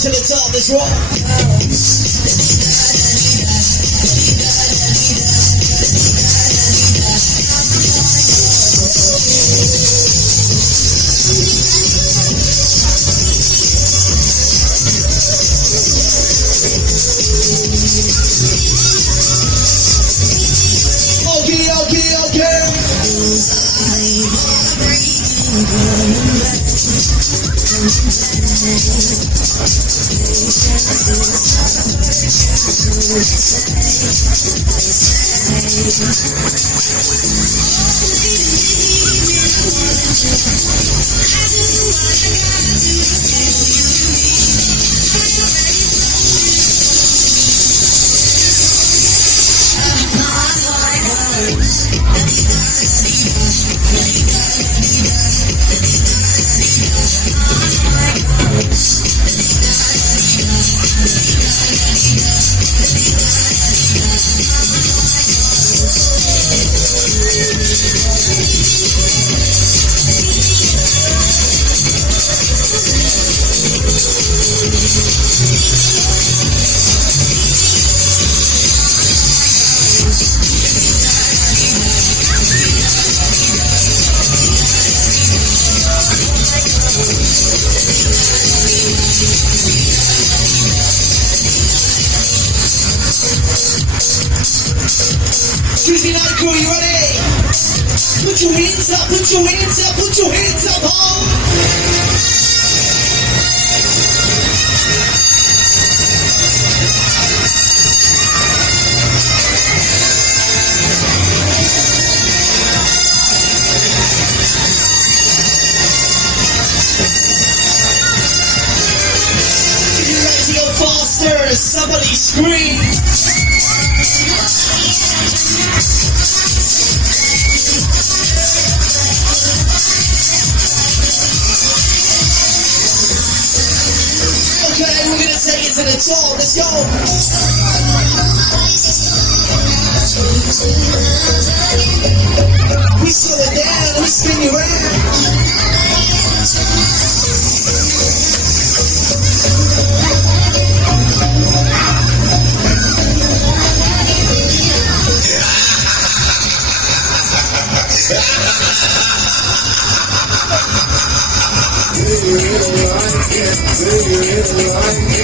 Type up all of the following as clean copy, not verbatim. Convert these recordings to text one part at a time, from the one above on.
to the top, let's rock. Tuesday night crew, you ready? Put your hands up, put your hands up, put your hands up, If you're ready to go faster, somebody scream. Okay, we're gonna take it to the top, let's go! We slow it down, we spin you around.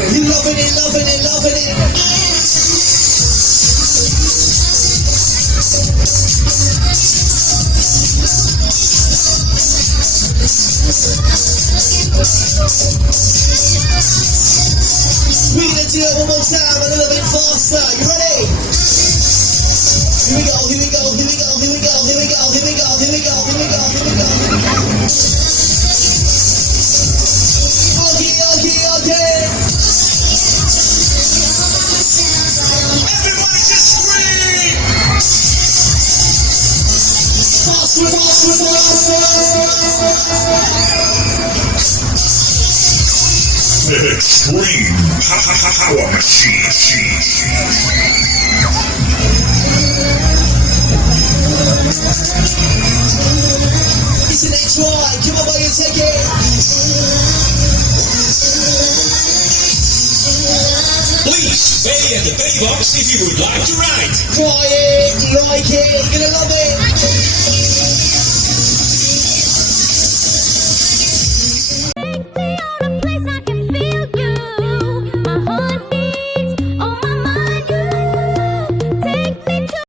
You loving it, loving it, loving it. We're gonna do it one more time, a little bit faster. You ready? Here we go, here we go, here we go, here we go, here we go, here we go, here we go, here we go, here we go, here we go. The extreme power machine. It's the next ride. Come on, buddy, take it. Please pay at the pay box if you would like to ride. Try it. Do you like it? You're gonna love it.